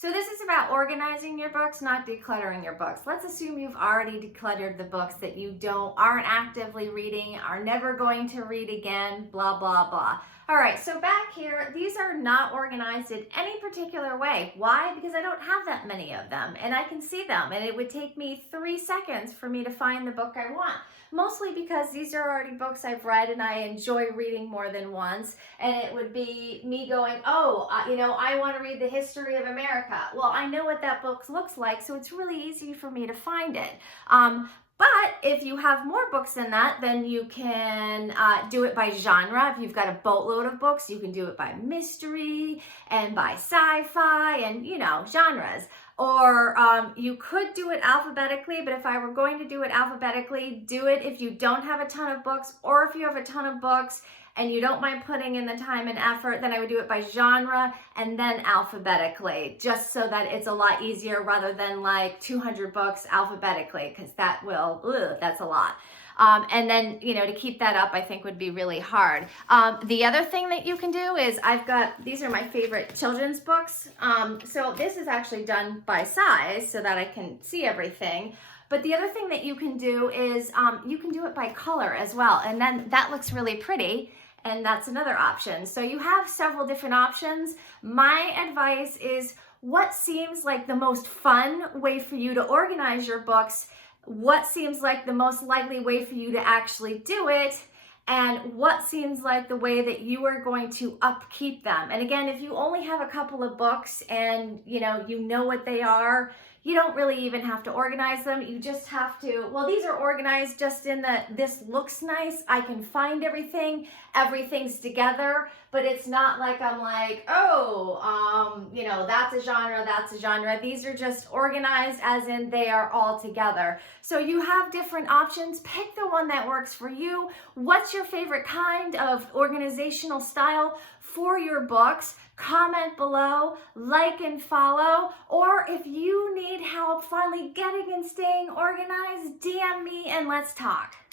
So this is about organizing your books, not decluttering your books. Let's assume you've already decluttered the books that you aren't actively reading, are never going to read again, blah, blah, blah. All right, so back here, these are not organized in any particular way. Why? Because I don't have that many of them and I can see them and it would take me 3 seconds for me to find the book I want. Mostly because these are already books I've read and I enjoy reading more than once. And it would be me going, I want to read the history of America. Well, I know what that book looks like, so it's really easy for me to find it. But if you have more books than that, then you can do it by genre. If you've got a boatload of books, you can do it by mystery and by sci-fi and, genres. Or you could do it alphabetically, but if I were going to do it alphabetically, do it if you don't have a ton of books, or if you have a ton of books and you don't mind putting in the time and effort, then I would do it by genre and then alphabetically, just so that it's a lot easier rather than like 200 books alphabetically, because that's a lot. And then, to keep that up, I think would be really hard. The other thing that you can do is these are my favorite children's books. So this is actually done by size so that I can see everything. But the other thing that you can do is you can do it by color as well. And then that looks really pretty. And that's another option. So you have several different options. My advice is what seems like the most fun way for you to organize your books, what seems like the most likely way for you to actually do it, and what seems like the way that you are going to upkeep them. And again, if you only have a couple of books and you know what they are, you don't really even have to organize them. You just have to, these are organized just in this looks nice. I can find everything's together, but it's not like I'm like, that's a genre. These are just organized as in they are all together. So you have different options. Pick the one that works for you. What's your favorite kind of organizational style for your books? Comment below, like and follow, or if you need help finally getting and staying organized, DM me and let's talk.